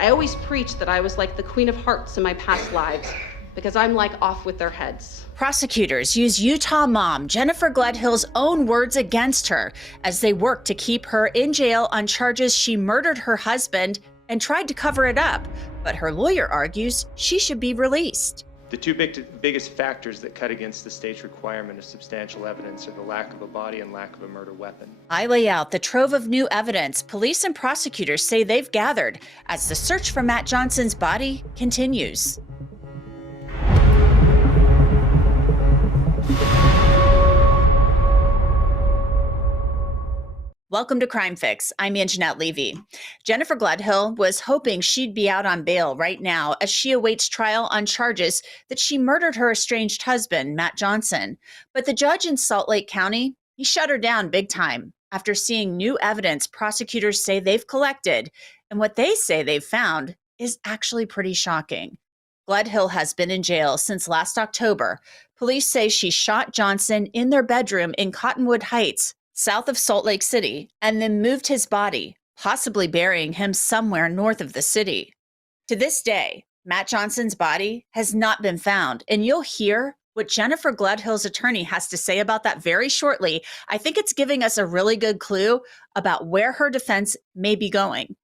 I always preached that I was like the Queen of Hearts in my past lives because I'm like off with their heads. Prosecutors use Utah mom Jennifer Gledhill's own words against her as they work to keep her in jail on charges she murdered her husband and tried to cover it up. But her lawyer argues she should be released. The two biggest factors that cut against the state's requirement of substantial evidence are the lack of a body and lack of a murder weapon. I lay out the trove of new evidence police and prosecutors say they've gathered as the search for Matt Johnson's body continues. Welcome to Crime Fix. I'm Angenette Levy. Jennifer Gledhill was hoping she'd be out on bail right now as she awaits trial on charges that she murdered her estranged husband, Matt Johnson. But the judge in Salt Lake County, he shut her down big time after seeing new evidence prosecutors say they've collected, and what they say they've found is actually pretty shocking. Gledhill has been in jail since last October. Police say she shot Johnson in their bedroom in Cottonwood Heights, south of Salt Lake City, and then moved his body, possibly burying him somewhere north of the city. To this day, Matt Johnson's body has not been found, and you'll hear what Jennifer Gledhill's attorney has to say about that very shortly. I think it's giving us a really good clue about where her defense may be going.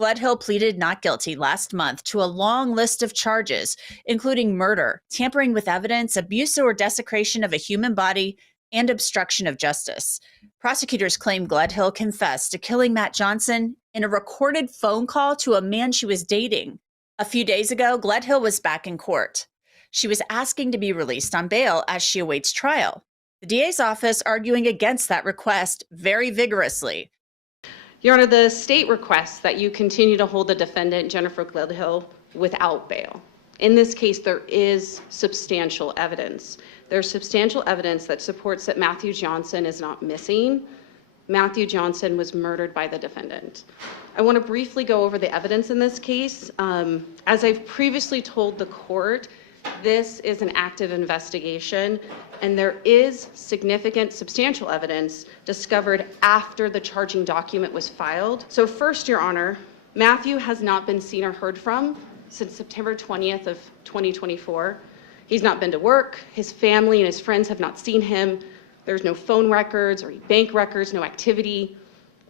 Gledhill pleaded not guilty last month to a long list of charges, including murder, tampering with evidence, abuse or desecration of a human body, and obstruction of justice. Prosecutors claim Gledhill confessed to killing Matt Johnson in a recorded phone call to a man she was dating. A few days ago, Gledhill was back in court. She was asking to be released on bail as she awaits trial. The DA's office arguing against that request very vigorously. Your Honor, the state requests that you continue to hold the defendant, Jennifer Gledhill, without bail. In this case, there is substantial evidence. There's substantial evidence that supports that Matthew Johnson is not missing. Matthew Johnson was murdered by the defendant. I want to briefly go over the evidence in this case. As I've previously told the court, this is an active investigation, and there is significant, substantial evidence discovered after the charging document was filed. So first, Your Honor, Matthew has not been seen or heard from since September 20th of 2024. He's not been to work. His family and his friends have not seen him. There's no phone records or bank records, no activity.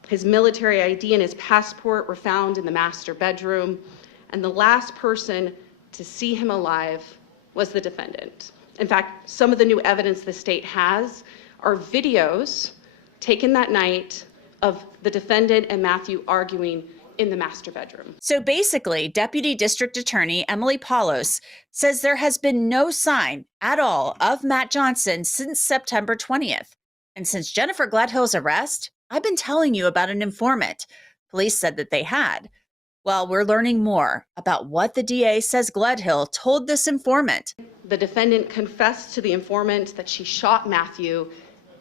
His military ID and his passport were found in the master bedroom. And the last person to see him alive was the defendant. In fact, some of the new evidence the state has are videos taken that night of the defendant and Matthew arguing in the master bedroom. So basically, Deputy District Attorney Emily Paulos says there has been no sign at all of Matt Johnson since September 20th. And since Jennifer Gledhill's arrest, I've been telling you about an informant. Police said that they had. Well, we're learning more about what the DA says Gledhill told this informant. The defendant confessed to the informant that she shot Matthew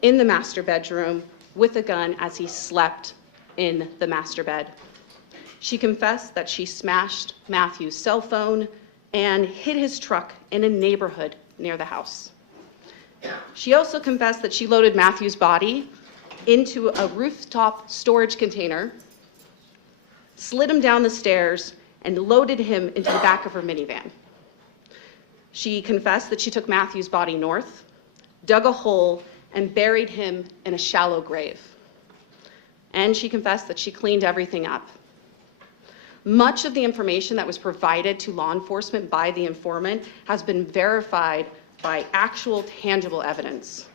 in the master bedroom with a gun as he slept in the master bed. She confessed that she smashed Matthew's cell phone and hid his truck in a neighborhood near the house. She also confessed that she loaded Matthew's body into a rooftop storage container, slid him down the stairs, and loaded him into the back of her minivan. She confessed that she took Matthew's body north, dug a hole, and buried him in a shallow grave. And she confessed that she cleaned everything up. Much of the information that was provided to law enforcement by the informant has been verified by actual tangible evidence.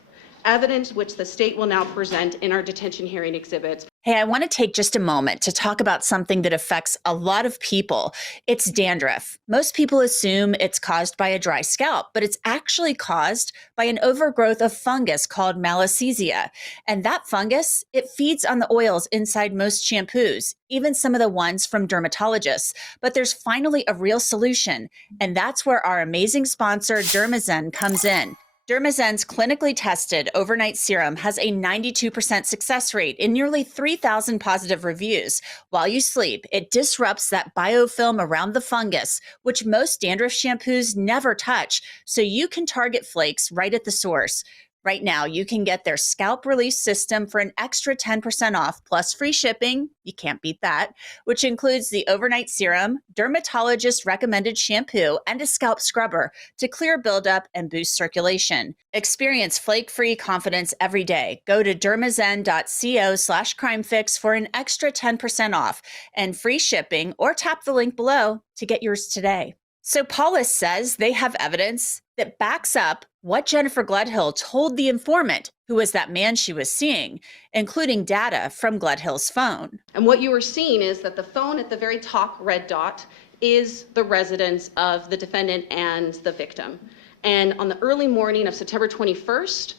Evidence which the state will now present in our detention hearing exhibits. Hey, I want to take just a moment to talk about something that affects a lot of people. It's dandruff. Most people assume it's caused by a dry scalp, but it's actually caused by an overgrowth of fungus called malassezia. And that fungus, it feeds on the oils inside most shampoos, even some of the ones from dermatologists. But there's finally a real solution, and that's where our amazing sponsor, Dermazen, comes in. Dermazen's clinically tested overnight serum has a 92% success rate in nearly 3,000 positive reviews. While you sleep, it disrupts that biofilm around the fungus, which most dandruff shampoos never touch, so you can target flakes right at the source. Right now, you can get their scalp release system for an extra 10% off, plus free shipping. You can't beat that, which includes the overnight serum, dermatologist recommended shampoo, and a scalp scrubber to clear buildup and boost circulation. Experience flake-free confidence every day. Go to dermazen.co/crimefix for an extra 10% off and free shipping, or tap the link below to get yours today. So Paulus says they have evidence that backs up what Jennifer Gledhill told the informant, who was that man she was seeing, including data from Gledhill's phone. And what you are seeing is that the phone at the very top red dot is the residence of the defendant and the victim. And on the early morning of September 21st,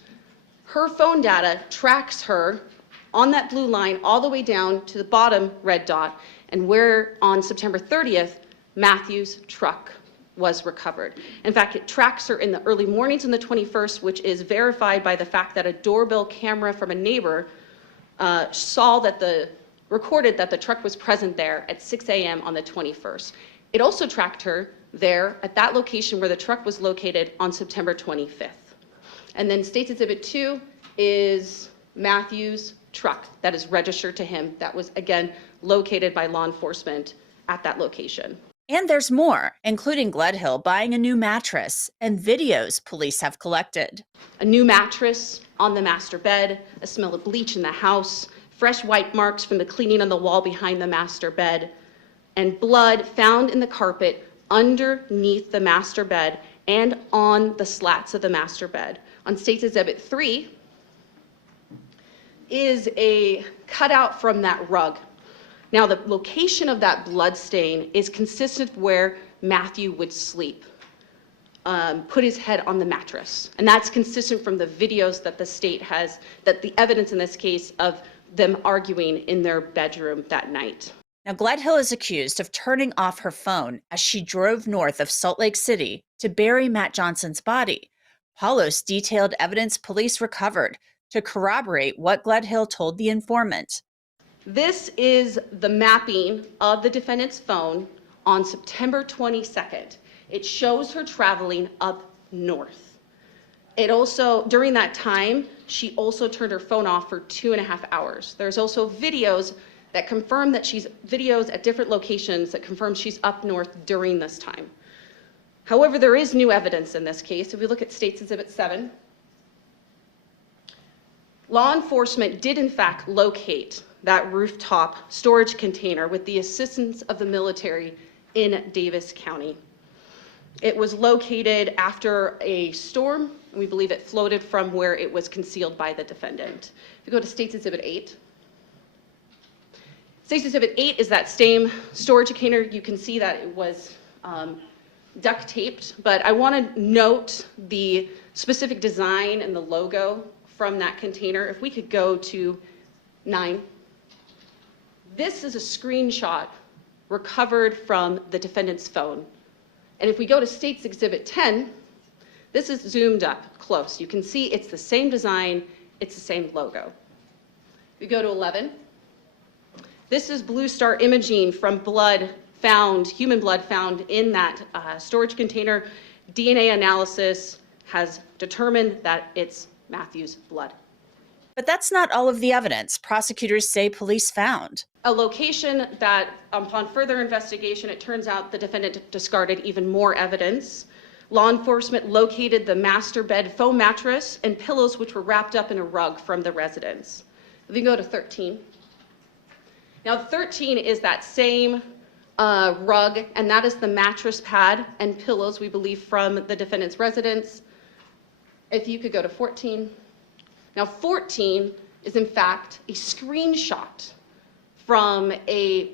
her phone data tracks her on that blue line all the way down to the bottom red dot, and where on September 30th, Matthew's truck was recovered. In fact, it tracks her in the early mornings on the 21st, which is verified by the fact that a doorbell camera from a neighbor recorded that the truck was present there at 6 a.m. on the 21st. It also tracked her there at that location where the truck was located on September 25th. And then State's Exhibit 2 is Matthew's truck that is registered to him, that was, again, located by law enforcement at that location. And there's more, including Gledhill buying a new mattress and videos police have collected. A new mattress on the master bed, a smell of bleach in the house, fresh white marks from the cleaning on the wall behind the master bed, and blood found in the carpet underneath the master bed and on the slats of the master bed. On State's Exhibit 3 is a cutout from that rug. Now, the location of that blood stain is consistent with where Matthew would sleep, put his head on the mattress. And that's consistent from the videos that the state has, that the evidence in this case of them arguing in their bedroom that night. Now, Gledhill is accused of turning off her phone as she drove north of Salt Lake City to bury Matt Johnson's body. Paulus detailed evidence police recovered to corroborate what Gledhill told the informant. This is the mapping of the defendant's phone on September 22nd. It shows her traveling up north. It also, during that time, she also turned her phone off for 2.5 hours. There's also videos that confirm that videos at different locations that confirm she's up north during this time. However, there is new evidence in this case. If we look at State's Exhibit 7, law enforcement did in fact locate that rooftop storage container with the assistance of the military in Davis County. It was located after a storm, and we believe it floated from where it was concealed by the defendant. If you go to State's Exhibit 8, State's Exhibit 8 is that same storage container. You can see that it was duct taped, but I want to note the specific design and the logo from that container. If we could go to 9. This is a screenshot recovered from the defendant's phone. And if we go to State's Exhibit 10, this is zoomed up close. You can see it's the same design, it's the same logo. If we go to 11, this is Blue Star imaging from blood found, human blood found in that storage container. DNA analysis has determined that it's Matthew's blood. But that's not all of the evidence prosecutors say police found. A location that, upon further investigation, it turns out the defendant discarded even more evidence. Law enforcement located the master bed foam mattress and pillows which were wrapped up in a rug from the residence. If we go to 13. Now 13 is that same rug, and that is the mattress pad and pillows, we believe, from the defendant's residence. If you could go to 14. Now 14 is in fact a screenshot from a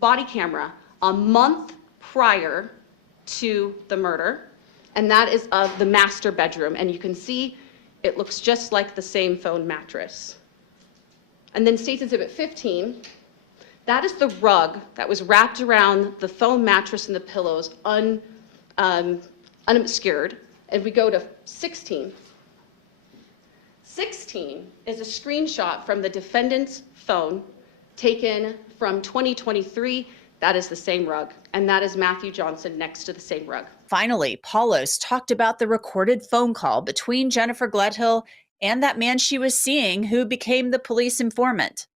body camera a month prior to the murder, and that is of the master bedroom. And you can see it looks just like the same foam mattress. And then State's Exhibit 15, that is the rug that was wrapped around the foam mattress and the pillows unobscured. And we go to 16. 16 is a screenshot from the defendant's phone taken from 2023. That is the same rug, and that is Matthew Johnson next to the same rug. Finally, Paulos talked about the recorded phone call between Jennifer Gledhill and that man she was seeing who became the police informant.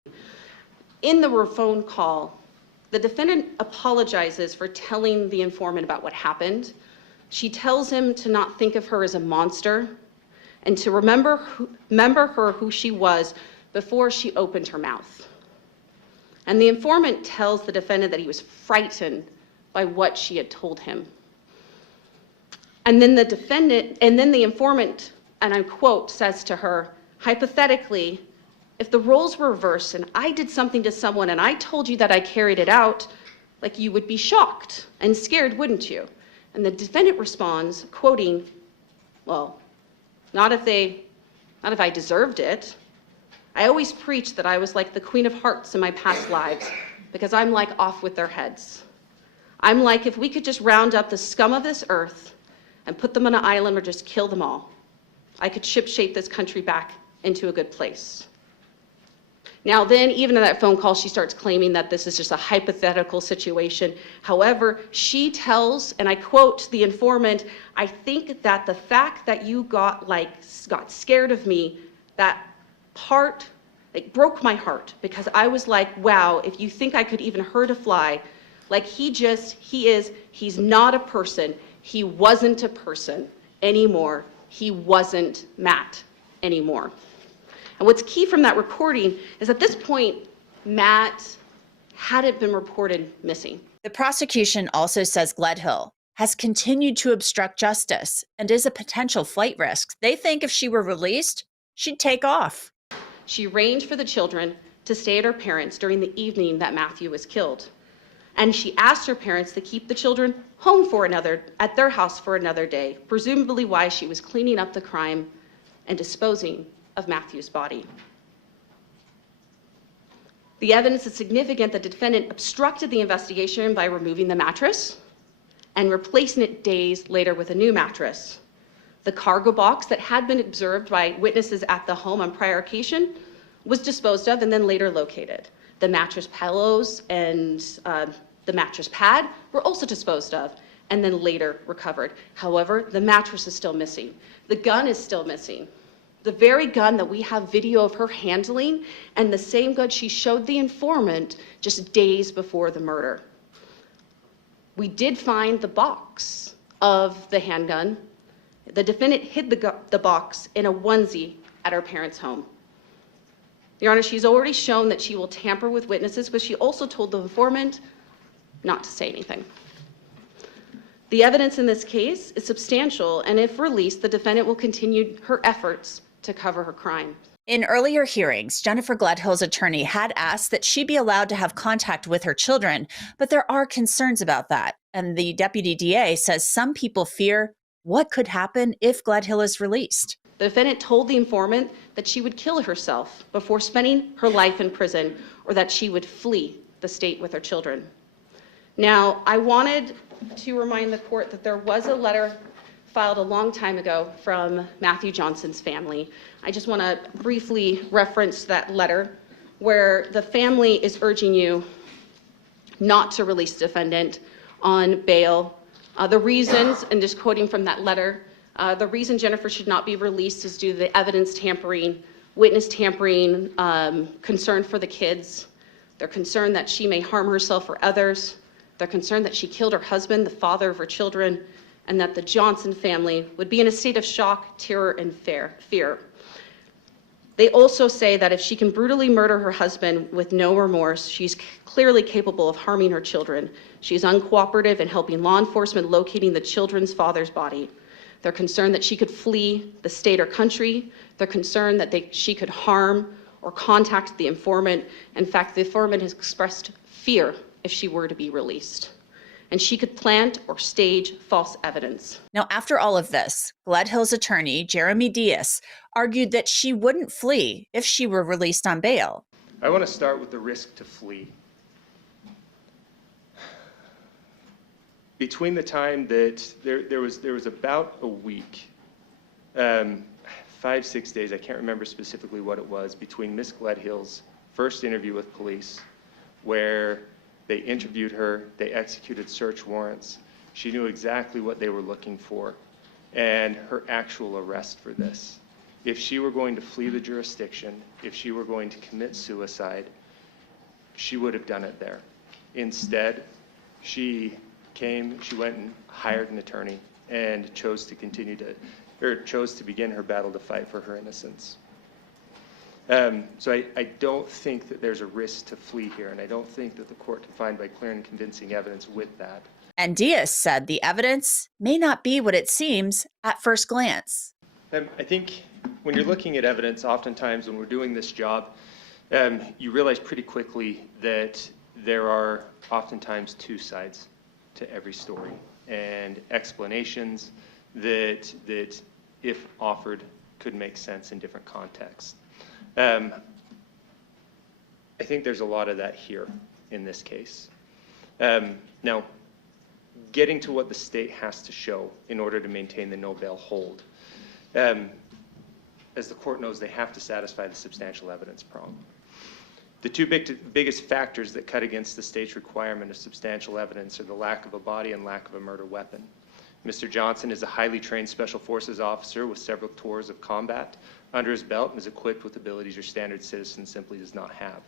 In the phone call, the defendant apologizes for telling the informant about what happened. She tells him to not think of her as a monster and to remember her who she was before she opened her mouth. And the informant tells the defendant that he was frightened by what she had told him. And then the informant, and I quote, says to her, hypothetically, if the roles were reversed and I did something to someone and I told you that I carried it out, like you would be shocked and scared, wouldn't you? And the defendant responds, quoting, well, not if I deserved it. I always preached that I was like the Queen of Hearts in my past lives because I'm like off with their heads. I'm like if we could just round up the scum of this earth and put them on an island or just kill them all, I could shipshape this country back into a good place. Now then, even in that phone call, she starts claiming that this is just a hypothetical situation. However, she tells, and I quote the informant, I think that the fact that you got scared of me, that part, it broke my heart because I was like, wow, if you think I could even hurt a fly, like he's not a person. He wasn't a person anymore. He wasn't Matt anymore. And what's key from that recording is at this point, Matt hadn't been reported missing. The prosecution also says Gledhill has continued to obstruct justice and is a potential flight risk. They think if she were released, she'd take off. She arranged for the children to stay at her parents' during the evening that Matthew was killed. And she asked her parents to keep the children home at their house for another day, presumably while she was cleaning up the crime and disposing of Matthew's body. The evidence is significant that the defendant obstructed the investigation by removing the mattress and replacing it days later with a new mattress. The cargo box that had been observed by witnesses at the home on prior occasion was disposed of and then later located. The mattress pillows and the mattress pad were also disposed of and then later recovered. However, the mattress is still missing. The gun is still missing. The very gun that we have video of her handling and the same gun she showed the informant just days before the murder. We did find the box of the handgun. The defendant hid the box in a onesie at her parents' home. Your Honor, she's already shown that she will tamper with witnesses, but she also told the informant not to say anything. The evidence in this case is substantial, and if released, the defendant will continue her efforts to cover her crime. In earlier hearings, Jennifer Gledhill's attorney had asked that she be allowed to have contact with her children, but there are concerns about that. And the deputy DA says some people fear what could happen if Gledhill is released. The defendant told the informant that she would kill herself before spending her life in prison or that she would flee the state with her children. Now, I wanted to remind the court that there was a letter filed a long time ago from Matthew Johnson's family. I just want to briefly reference that letter where the family is urging you not to release the defendant on bail. The reasons, and just quoting from that letter, the reason Jennifer should not be released is due to the evidence tampering, witness tampering, concern for the kids. They're concerned that she may harm herself or others. They're concerned that she killed her husband, the father of her children, and that the Johnson family would be in a state of shock, terror, and fear. They also say that if she can brutally murder her husband with no remorse, she's clearly capable of harming her children. She's uncooperative in helping law enforcement locating the children's father's body. They're concerned that she could flee the state or country. They're concerned that she could harm or contact the informant. In fact, the informant has expressed fear if she were to be released. And she could plant or stage false evidence. Now, after all of this, Gledhill's attorney, Jeremy Diaz, argued that she wouldn't flee if she were released on bail. I want to start with the risk to flee. Between the time that there was about a week, 5-6 days, I can't remember specifically what it was, between Miss Gledhill's first interview with police, where They interviewed her, they executed search warrants. She knew exactly what they were looking for and her actual arrest for this. If she were going to flee the jurisdiction, if she were going to commit suicide, she would have done it there. Instead, she went and hired an attorney and chose to begin her battle to fight for her innocence. So I don't think that there's a risk to flee here, and I don't think that the court can find by clear and convincing evidence with that. And Diaz said the evidence may not be what it seems at first glance. I think when you're looking at evidence, oftentimes when we're doing this job, you realize pretty quickly that there are oftentimes two sides to every story and explanations that if offered, could make sense in different contexts. I think there's a lot of that here in this case. Now, getting to what the state has to show in order to maintain the no bail hold. As the court knows, they have to satisfy the substantial evidence prong. The two biggest factors that cut against the state's requirement of substantial evidence are the lack of a body and lack of a murder weapon. Mr. Johnson is a highly trained Special Forces officer with several tours of combat under his belt and is equipped with abilities your standard citizen simply does not have.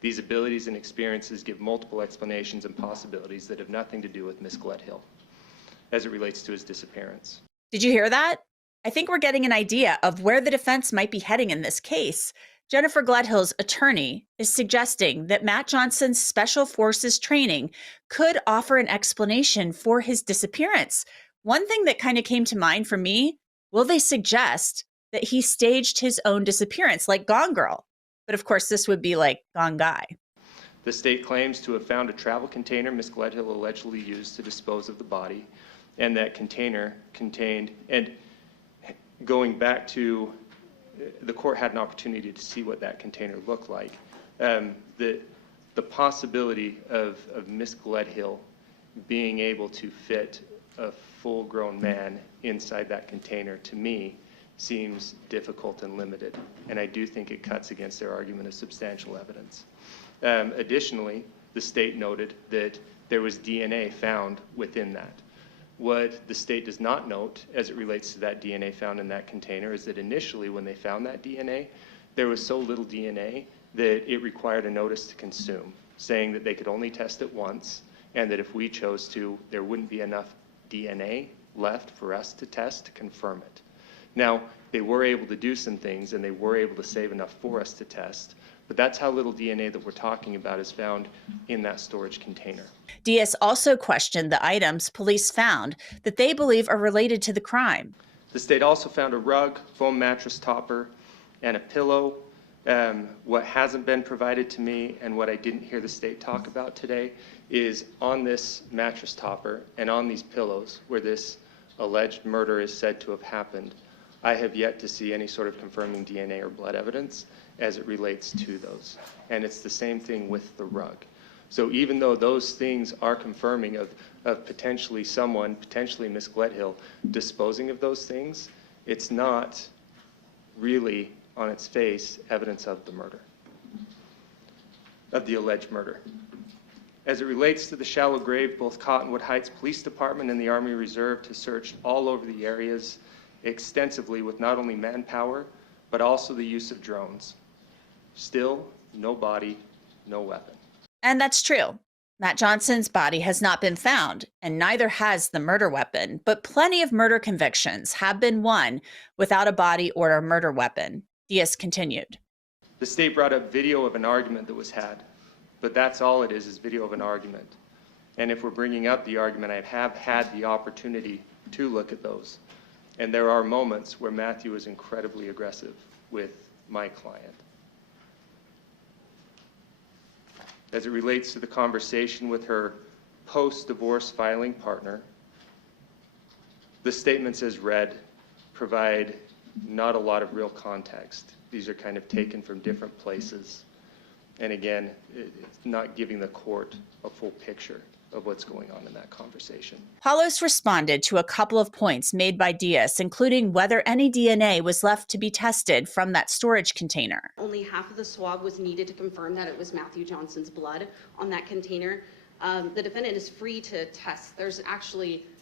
These abilities and experiences give multiple explanations and possibilities that have nothing to do with Miss Gledhill as it relates to his disappearance. Did you hear that? I think we're getting an idea of where the defense might be heading in this case. Jennifer Gledhill's attorney is suggesting that Matt Johnson's Special Forces training could offer an explanation for his disappearance. One thing that kind of came to mind for me, will they suggest that he staged his own disappearance like Gone Girl? But of course, this would be like Gone Guy. The state claims to have found a travel container Miss Gledhill allegedly used to dispose of the body, and that container contained, and going back to, the court had an opportunity to see what that container looked like. The possibility of Miss Gledhill being able to fit a full-grown man inside that container, to me, seems difficult and limited, and I do think it cuts against their argument of substantial evidence. Additionally, the state noted that there was DNA found within that. What the state does not note as it relates to that DNA found in that container is that initially when they found that DNA, there was so little DNA that it required a notice to consume, saying that they could only test it once, and that if we chose to, there wouldn't be enough DNA left for us to test to confirm it. Now, they were able to do some things and they were able to save enough for us to test, but that's how little DNA that we're talking about is found in that storage container. Diaz also questioned the items police found that they believe are related to the crime. The state also found a rug, foam mattress topper, and a pillow. What hasn't been provided to me and what I didn't hear the state talk about today is on this mattress topper and on these pillows where this alleged murder is said to have happened, I have yet to see any sort of confirming DNA or blood evidence as it relates to those. And it's the same thing with the rug. So even though those things are confirming of potentially someone, potentially Miss Gledhill, disposing of those things, it's not really on its face evidence of the murder, of the alleged murder. As it relates to the shallow grave, both Cottonwood Heights Police Department and the Army Reserve has searched all over the areas extensively with not only manpower, but also the use of drones. Still, no body, no weapon. And that's true. Matt Johnson's body has not been found, and neither has the murder weapon, but plenty of murder convictions have been won without a body or a murder weapon. Diaz continued. The state brought up video of an argument that was had, but that's all it is video of an argument. And if we're bringing up the argument, I have had the opportunity to look at those. And there are moments where Matthew is incredibly aggressive with my client. As it relates to the conversation with her post-divorce filing partner, the statements as read provide not a lot of real context. These are kind of taken from different places. And again, it's not giving the court a full picture of what's going on in that conversation. Palos responded to a couple of points made by Diaz, including whether any DNA was left to be tested from that storage container. Only half of the swab was needed to confirm that it was Matthew Johnson's blood on that container. The defendant is free to test.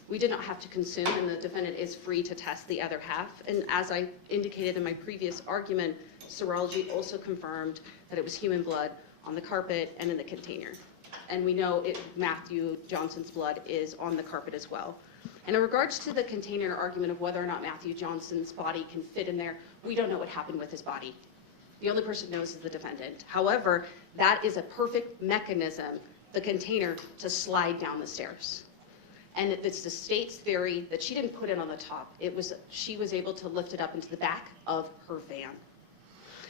We did not have to consume, and the defendant is free to test the other half. And as I indicated in my previous argument, serology also confirmed that it was human blood on the carpet and in the container. And we know Matthew Johnson's blood is on the carpet as well. And in regards to the container argument of whether or not Matthew Johnson's body can fit in there, we don't know what happened with his body. The only person who knows is the defendant. However, that is a perfect mechanism, the container, to slide down the stairs. And it's the state's theory that she didn't put it on the top. She was able to lift it up into the back of her van.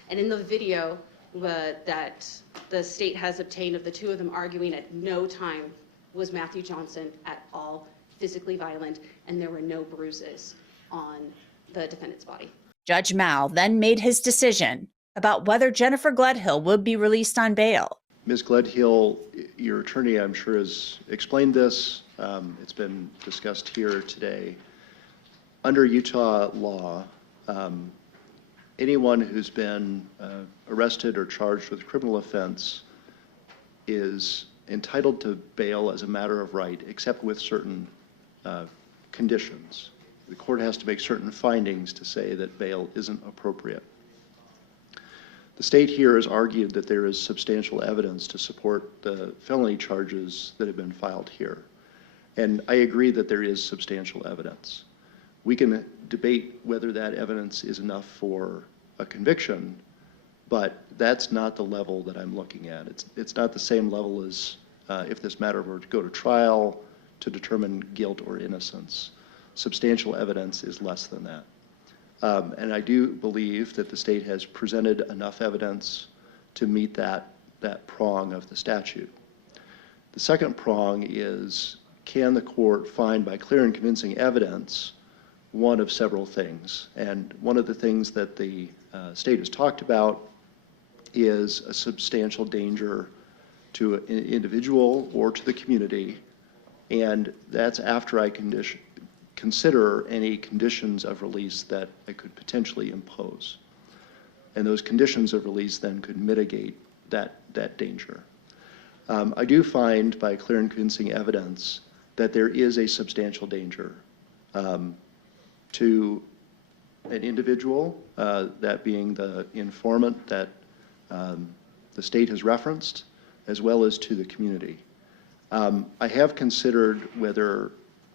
And in the video that the state has obtained of the two of them arguing, at no time was Matthew Johnson at all physically violent, and there were no bruises on the defendant's body. Judge Mao then made his decision about whether Jennifer Gledhill would be released on bail. Ms. Gledhill, your attorney, I'm sure, has explained this. It's been discussed here today. Under Utah law, anyone who's been arrested or charged with a criminal offense is entitled to bail as a matter of right, except with certain conditions. The court has to make certain findings to say that bail isn't appropriate. The state here has argued that there is substantial evidence to support the felony charges that have been filed here. And I agree that there is substantial evidence. We can debate whether that evidence is enough for a conviction, but that's not the level that I'm looking at. It's not the same level as if this matter were to go to trial to determine guilt or innocence. Substantial evidence is less than that. And I do believe that the state has presented enough evidence to meet that prong of the statute. The second prong is, can the court find by clear and convincing evidence one of several things? And one of the things that the state has talked about is a substantial danger to an individual or to the community, and that's after I consider any conditions of release that I could potentially impose. And those conditions of release then could mitigate that danger. I do find by clear and convincing evidence that there is a substantial danger to an individual, that being the informant that the state has referenced, as well as to the community. I have considered whether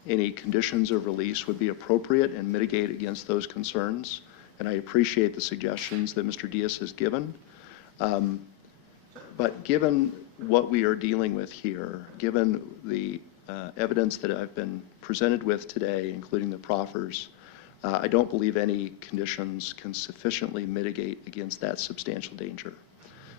any conditions of release would be appropriate and mitigate against those concerns, and I appreciate the suggestions that Mr. Diaz has given. But given what we are dealing with here, given the evidence that I've been presented with today, including the proffers, I don't believe any conditions can sufficiently mitigate against that substantial danger.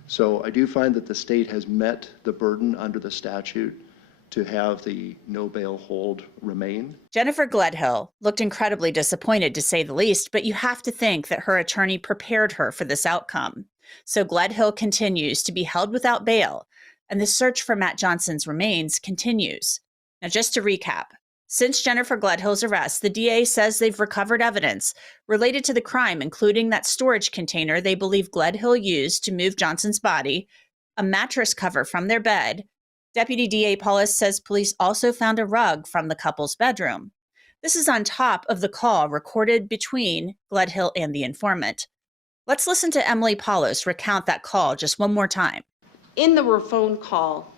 So I do find that the state has met the burden under the statute to have the no bail hold remain. Jennifer Gledhill looked incredibly disappointed, to say the least, but you have to think that her attorney prepared her for this outcome. So Gledhill continues to be held without bail, and the search for Matt Johnson's remains continues. Now, just to recap, since Jennifer Gledhill's arrest, the DA says they've recovered evidence related to the crime, including that storage container they believe Gledhill used to move Johnson's body, a mattress cover from their bed. Deputy DA Paulus says police also found a rug from the couple's bedroom. This is on top of the call recorded between Gledhill and the informant. Let's listen to Emily Paulus recount that call just one more time. In the phone call,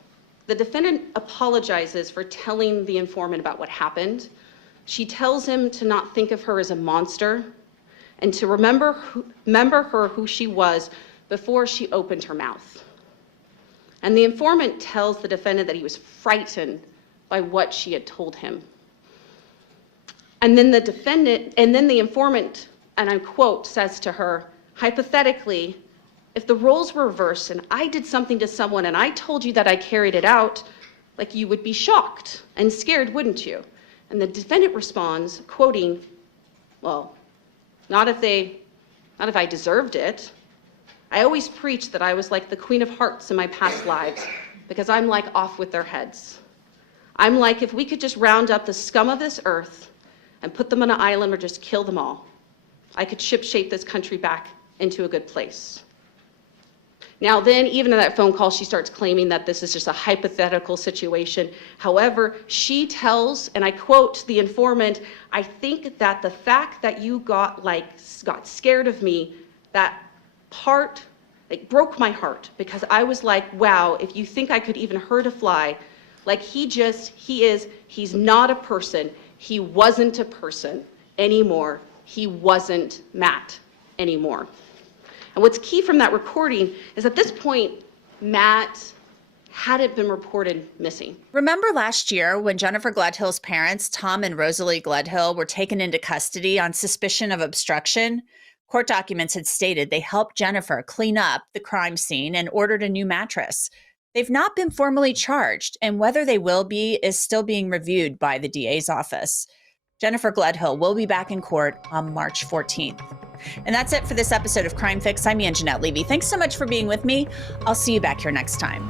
the defendant apologizes for telling the informant about what happened. She tells him to not think of her as a monster and to remember her who she was before she opened her mouth. And the informant tells the defendant that he was frightened by what she had told him. And then the informant, and I quote, says to her, hypothetically, if the roles were reversed and I did something to someone and I told you that I carried it out, like, you would be shocked and scared, wouldn't you? And the defendant responds, quoting, well, not if I deserved it. I always preached that I was like the Queen of Hearts in my past lives because I'm like off with their heads. I'm like, if we could just round up the scum of this earth and put them on an island or just kill them all, I could shipshape this country back into a good place. Now then, even in that phone call, she starts claiming that this is just a hypothetical situation. However, she tells, and I quote the informant, "I think that the fact that you got scared of me, that part, it broke my heart, because I was like, wow, if you think I could even hurt a fly, like he's not a person. He wasn't a person anymore. He wasn't Matt anymore." And what's key from that recording is at this point, Matt hadn't been reported missing. Remember last year when Jennifer Gledhill's parents, Tom and Rosalie Gledhill, were taken into custody on suspicion of obstruction? Court documents had stated they helped Jennifer clean up the crime scene and ordered a new mattress. They've not been formally charged, and whether they will be is still being reviewed by the DA's office. Jennifer Gledhill will be back in court on March 14th. And that's it for this episode of Crime Fix. I'm Angenette Levy. Thanks so much for being with me. I'll see you back here next time.